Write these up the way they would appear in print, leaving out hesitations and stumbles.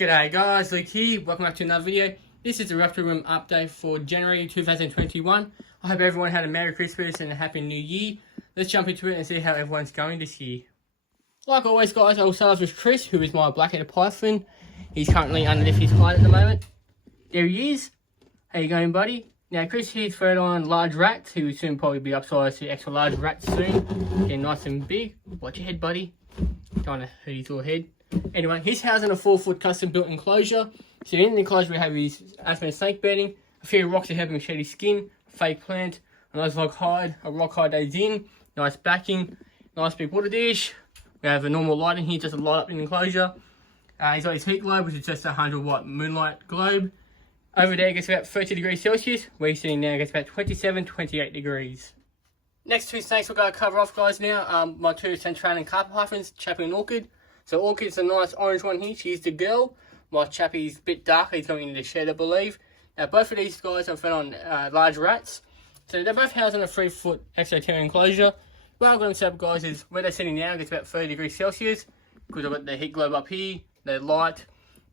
G'day guys, Luke here, welcome back to another video. This is the Reptile Room update for January 2021. I hope everyone had a Merry Christmas and a Happy New Year. Let's jump into it and see how everyone's going this year. Like always guys, I will start off with Chris, who is my black-headed python. He's currently underneath his hide at the moment. There he is. How you going, buddy? Now Chris here's fed on large rats, who will soon probably be upsized to extra large rats soon. Getting nice and big. Watch your head, buddy. Trying to hurt his little head. Anyway, he's housing a 4-foot custom built enclosure. So in the enclosure we have his aspen snake bedding, a few rocks to help him shed his skin, a fake plant, a nice log hide, a rock hide days in, nice backing, nice big water dish. We have a normal light in here just to light up the enclosure. He's got his heat globe, which is just a 100-watt moonlight globe. Over there it gets about 30 degrees Celsius. Where he's sitting now gets about 27, 28 degrees. Next two snakes we're going to cover off guys now. My two Centralian carpet pythons, Chappie and Orchid. So Orchid's a nice orange one here, she's the girl. My Chappie's a bit darker, he's going in the shed I believe. Now both of these guys are fed on large rats. So they're both housed in a 3-foot exoteric enclosure. What I'm going to set up guys is where they're sitting now gets about 30 degrees Celsius. Because I've got the heat globe up here, the light.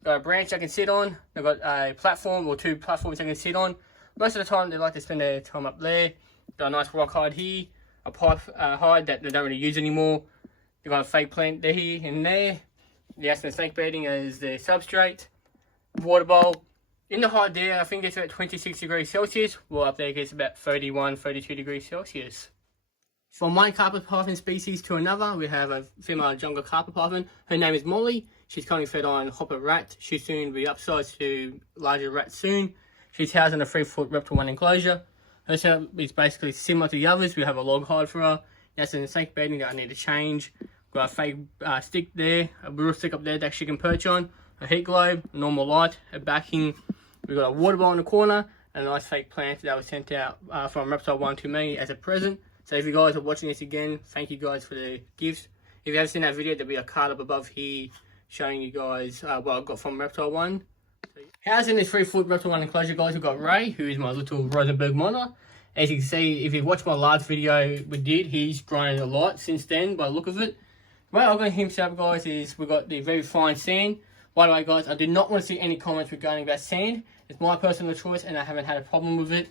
Got a branch I can sit on. They've got a platform or two platforms I can sit on. Most of the time they like to spend their time up there. Got a nice rock hide here. A pipe hide that they don't really use anymore. You've got a fake plant there and there. The aspen snake bedding is the substrate. Water bowl. In the hide there, I think it's about 26 degrees Celsius. Well, up there it gets about 31, 32 degrees Celsius. From one carpet python species to another, we have a female jungle carpet python. Her name is Molly. She's currently fed on hopper rat. She's soon to be upsized to larger rats soon. She's housed in a 3-foot Reptile 1 enclosure. Her setup is basically similar to the others. We have a log hide for her. That's in the snake bedding that I need to change. Got a fake stick there, a real stick up there that she can perch on, a heat globe, a normal light, a backing. We've got a water bowl in the corner, and a nice fake plant that was sent out from Reptile 1 to me as a present. So if you guys are watching this again, thank you guys for the gifts. If you haven't seen that video, there'll be a card up above here showing you guys what I got from Reptile 1. Housed in this 3-foot Reptile 1 enclosure guys, we've got Ray, who is my little Rosenberg monitor. As you can see, if you watched my last video we did, he's grown a lot since then by the look of it. The way I'm going to him set up guys is we've got the very fine sand. By the way guys, I do not want to see any comments regarding about sand. It's my personal choice and I haven't had a problem with it.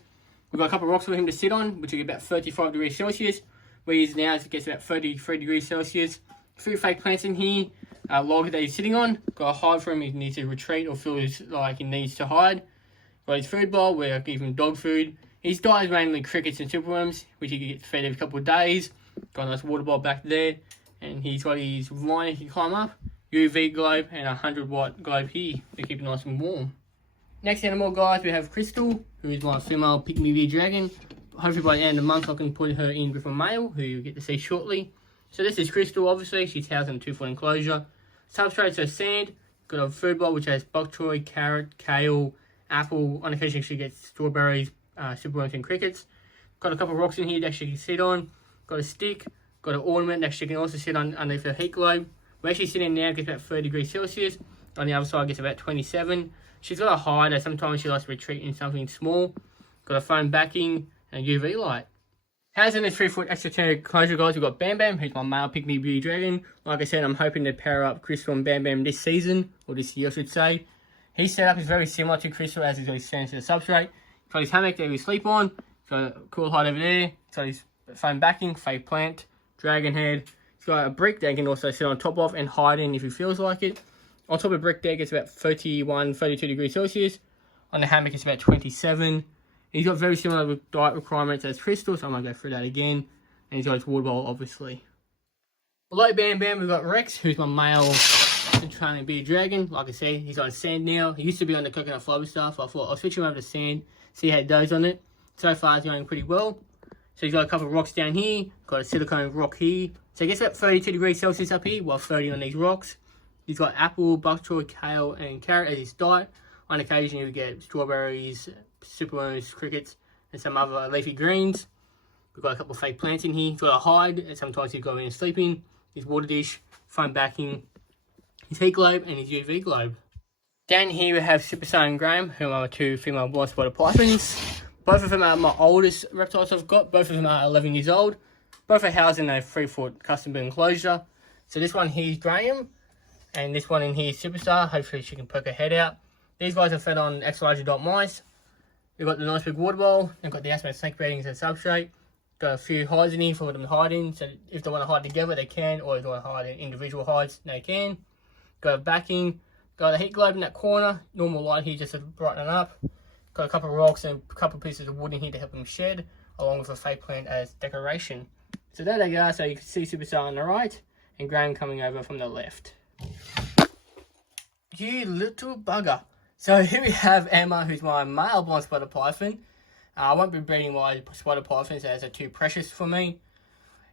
We've got a couple of rocks for him to sit on, which will get about 35 degrees Celsius. Where he is now, it gets about 33 degrees Celsius. A few fake plants in here. A log that he's sitting on. Got a hide for him, he needs to retreat or feels like he needs to hide. Got his food bowl where I give him dog food. His diet is mainly crickets and silkworms, which he gets fed every couple of days. Got a nice water bowl back there. And he's got his vine he can climb up, UV globe, and a 100-watt globe here to keep it nice and warm. Next animal, guys, we have Crystal, who is my female pygmy dragon. Hopefully by the end of the month I can put her in with a male, who you'll get to see shortly. So this is Crystal, obviously. She's housed in a 2-foot enclosure. Substrates are sand. Got a food bowl which has bok choy, carrot, kale, apple. On occasion she gets strawberries, silkworms, and crickets. Got a couple of rocks in here that she can sit on. Got a stick. Got an ornament that she can also sit on underneath her heat globe. Where she's sitting now gets about 30 degrees Celsius. On the other side gets about 27. She's got a hide that sometimes she likes to retreat in something small. Got a foam backing and UV light. Housed in this 3-foot exoteric enclosure guys, we've got Bam Bam, who's my male pygmy blue dragon. Like I said, I'm hoping to pair up Crystal and Bam Bam this season, or this year I should say. His setup is very similar to Crystal as he's got his stand to the substrate. He's got his hammock that we sleep on. He's got a cool hide over there. He's got his foam backing, fake plant. Dragon head. It's got a brick that you can also sit on top of and hide in if he feels like it. On top of the brick deck it's about 31, 32 degrees Celsius. On the hammock it's about 27. He's got very similar diet requirements as Crystal, so I'm going to go through that again. And he's got his water bowl obviously. Below Bam Bam we've got Rex, who's my male Centralian bearded dragon. Like I said, he's on sand now. He used to be on the coconut fiber stuff. I thought I'll switch him over to sand, see how it does on it. So far it's going pretty well. So he's got a couple of rocks down here, got a silicone rock here. So he gets about 32 degrees Celsius up here, while 30 on these rocks. He's got apple, bok choy, kale, and carrot as his diet. On occasion he'll get strawberries, silkworms, crickets, and some other leafy greens. We've got a couple of fake plants in here. He's got a hide, and sometimes he'll go in and sleep in. His water dish, foam backing, his heat globe, and his UV globe. Down here we have Super Saiyan Graham, who are my two female blind-spotted pythons. Both of them are my oldest reptiles I've got. Both of them are 11 years old. Both are housed in a 3-foot custom built enclosure. So this one here's Graham. And this one in here is Superstar. Hopefully she can poke her head out. These guys are fed on extra large adult mice. We've got the nice big water bowl. They've got the asthma snake beddings and substrate. Got a few hides in here for them to hide in. So if they want to hide together, they can. Or if they want to hide in individual hides, they can. Got a backing. Got a heat globe in that corner. Normal light here just to brighten it up. Got a couple of rocks and a couple of pieces of wood in here to help them shed, along with a fake plant as decoration. So there they go. So you can see Superstar on the right and Graham coming over from the left. You little bugger. So here we have Emma, who's my male blind spotted python. I won't be breeding my spotted pythons as they're too precious for me.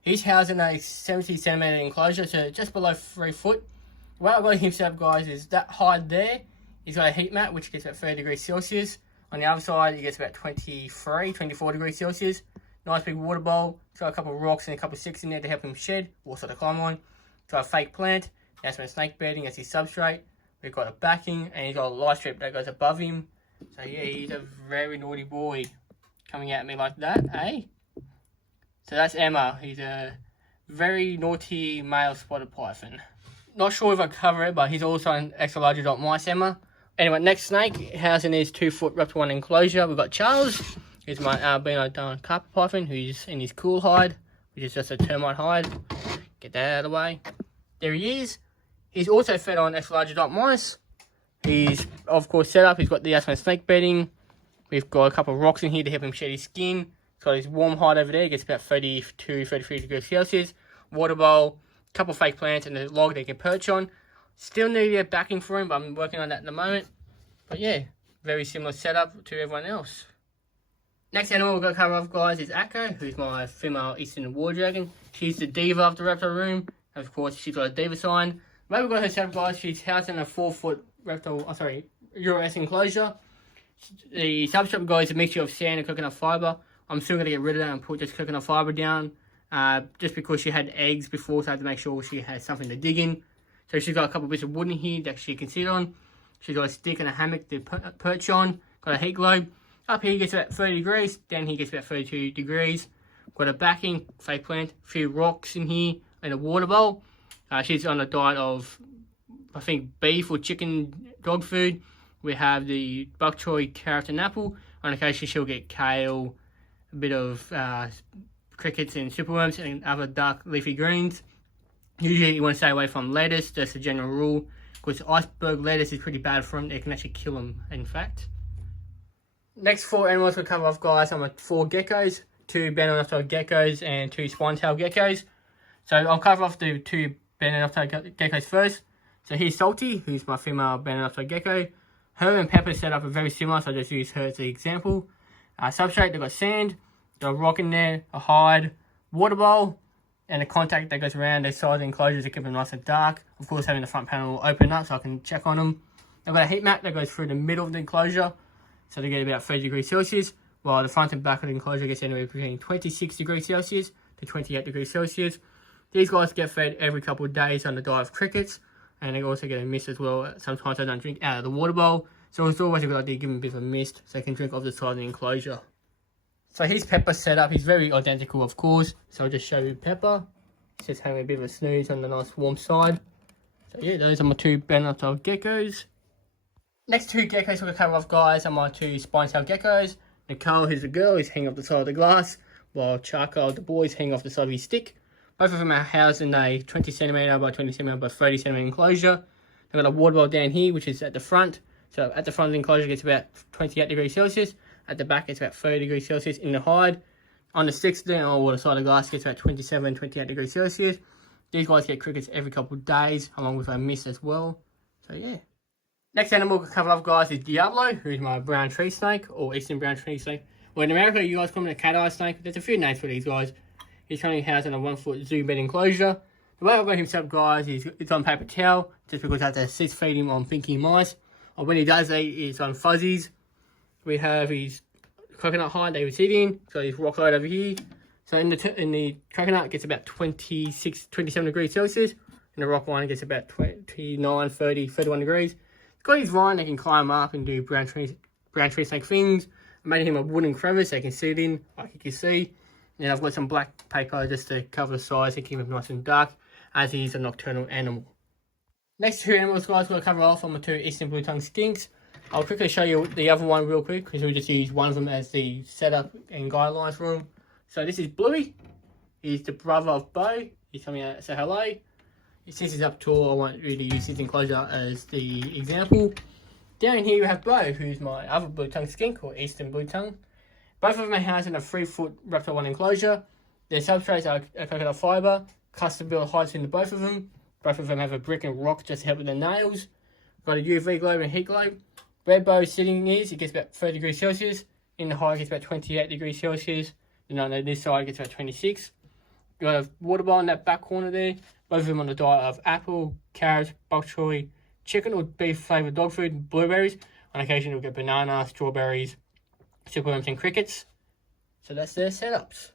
He's housed in a 70cm enclosure, so just below 3 foot. The way I've got him set up, guys, is that hide there. He's got a heat mat, which gets about 30 degrees Celsius. On the other side, it gets about 24 degrees Celsius. Nice big water bowl. It's got a couple of rocks and a couple of sticks in there to help him shed, also to climb on. It's got a fake plant. That's my snake bedding as his substrate. We've got a backing, and he's got a light strip that goes above him. So yeah, he's a very naughty boy. Coming at me like that, eh? So that's Emma. He's a very naughty male spotted python. Not sure if I cover it, but he's also an extra large adult mice, Emma. Anyway, next snake, housed in his 2 foot Reptile 1 enclosure. We've got Charles. He's my albino down carpet python, who's in his cool hide, which is just a termite hide. Get that out of the way. There he is. He's also fed on extra large adult mice. He's, of course, set up. He's got the asthma snake bedding. We've got a couple of rocks in here to help him shed his skin. He's got his warm hide over there. It gets about 32, 33 degrees Celsius. Water bowl, a couple of fake plants, and a log they can perch on. Still need a backing for him, but I'm working on that at the moment. But yeah, very similar setup to everyone else. Next animal we're going to cover off, guys, is Gecko, who's my female Eastern war dragon. She's the diva of the reptile room. Of course, she's got a diva sign. The way we've got her set up, guys, she's housed in a 4 foot reptile, Euro-S enclosure. The substrate, guys, is a mixture of sand and coconut fibre. I'm still going to get rid of that and put just coconut fibre down. Just because she had eggs before, so I had to make sure she has something to dig in. So she's got a couple of bits of wood in here that she can sit on. She's got a stick and a hammock to perch on. Got a heat globe. Up here gets about 30 degrees. Down here gets about 32 degrees. Got a backing, fake plant, a few rocks in here, and a water bowl. She's on a diet of, I think, beef or chicken dog food. We have the bok choy, carrot and apple. On occasion she'll get kale, a bit of crickets and superworms and other dark leafy greens. Usually you want to stay away from lettuce, that's a general rule. Because iceberg lettuce is pretty bad for them. It can actually kill them, in fact. Next 4 animals we'll cover off, guys. I'm at 4 geckos, 2 banded geckos and 2 spine-tailed geckos. So I'll cover off the 2 banded geckos first. So here's Salty, who's my female banded gecko. Her and Pepper set up are very similar, so I just use her as the example. Substrate, they've got sand, got a rock in there, a hide, water bowl, and a contact that goes around the side of the enclosures to keep them nice and dark. Of course, having the front panel open up so I can check on them. I've got a heat mat that goes through the middle of the enclosure, so they get about 30 degrees Celsius, while the front and back of the enclosure gets anywhere between 26 degrees Celsius to 28 degrees Celsius. These guys get fed every couple of days on the diet of crickets, and they also get a mist as well. Sometimes they don't drink out of the water bowl, so it's always a good idea to give them a bit of a mist so they can drink off the side of the enclosure. So here's Pepper set up. He's very identical, of course, so I'll just show you Pepper. He's just having a bit of a snooze on the nice warm side. So yeah, those are my 2 banded geckos. Next 2 geckos we're going to cover off, guys, are my 2 spine-tailed geckos. Nicole, who's the girl, is hanging off the side of the glass, while Charcoal, the boy, is hanging off the side of his stick. Both of them are housed in a 20cm by 20cm by 30cm enclosure. They've got a water bowl down here, which is at the front. So at the front of the enclosure, it gets about 28 degrees Celsius. At the back, it's about 30 degrees Celsius in the hide. On the sticks there, or the side of the glass, gets about 27, 28 degrees Celsius. These guys get crickets every couple of days, along with a mist as well. So yeah. Next animal we'll cover off, guys, is Diablo, who's my brown tree snake, or eastern brown tree snake. Well, in America, you guys call him a cat-eye snake. There's a few names for these guys. He's currently housed in a 1 foot zoo bed enclosure. The way I've got him set up, guys, is it's on paper towel, just because I have to assist feed him on pinky mice. Or when he does eat, it's on fuzzies. We have his coconut hide that he was eating, so his rock hide over here. So in the coconut, it gets about 26, 27 degrees Celsius. In the rock one, it gets about 29, 30, 31 degrees. He's got his vine that can climb up and do brown tree snake things. I made him a wooden crevice they can sit in, like you can see. And I've got some black paper just to cover the sides and keep him nice and dark, as he's a nocturnal animal. Next two animals, guys, we're going to cover off on the two eastern blue-tongued skinks. I'll quickly show you the other one real quick because we'll just use one of them as the setup and guidelines for him. So this is Bluey. He's the brother of Bo. He's coming out to say hello. Since he's up tall, I won't really use his enclosure as the example. Down here we have Bo, who's my other blue-tongued skink, or eastern blue-tongue. Both of them are housed in a 3-foot Reptile 1 enclosure. Their substrates are coconut fibre, custom built heights into both of them. Both of them have a brick and rock just to help with their nails. Got a UV globe and heat globe. Where Bo sitting is, it gets about 30 degrees Celsius. In the high, it gets about 28 degrees Celsius. And on this side, it gets about 26. Got a water bowl in that back corner there. Both of them on the diet of apple, carrots, bok choy, chicken or beef flavoured dog food, and blueberries. On occasion, we'll get banana, strawberries, silkworms and crickets. So that's their setups.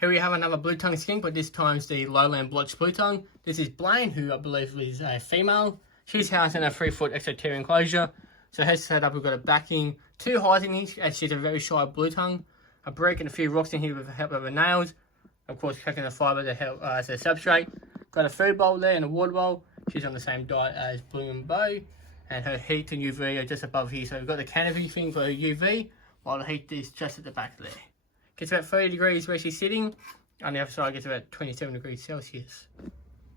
Here we have another blue-tongued skink, but this time's the Lowland blotched blue-tongue. This is Blaine, who I believe is a female. She's housed in a 3-foot exterior enclosure. So her setup, we've got a backing, 2 highs in each, as she's a very shy blue-tongue, a brick and a few rocks in here with the help of her nails. Of course, cracking the fibre to help as a substrate. Got a food bowl there and a water bowl. She's on the same diet as Blue and Bo. And her heat and UV are just above here. So we've got the canopy thing for her UV, while the heat is just at the back there. Gets about 30 degrees where she's sitting. On the other side, gets about 27 degrees Celsius.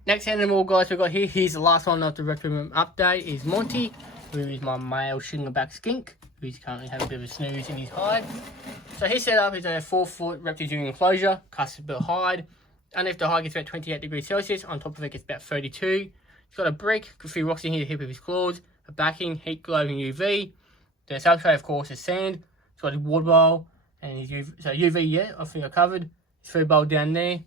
Next animal, guys, we've got here. Here's the last one of the Reptile Room update. Is Monty, who is my male shingleback skink, who's currently having a bit of a snooze in his hide. So his setup is a 4-foot Reptile enclosure, custom built hide. Underneath the hide gets about 28 degrees Celsius. On top of it gets about 32. He's got a brick, a few rocks in here to hit with his claws, a backing, heat globe and UV. The substrate, of course, is sand. He's got his water bowl and his UV. So UV, yeah, I think I covered. His food bowl down there.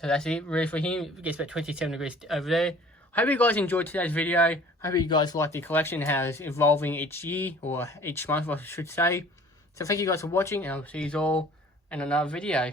So that's it really for him. It gets about 27 degrees over there. I hope you guys enjoyed today's video. I hope you guys like the collection, how it's evolving each year, or each month I should say. So thank you guys for watching, and I'll see you all in another video.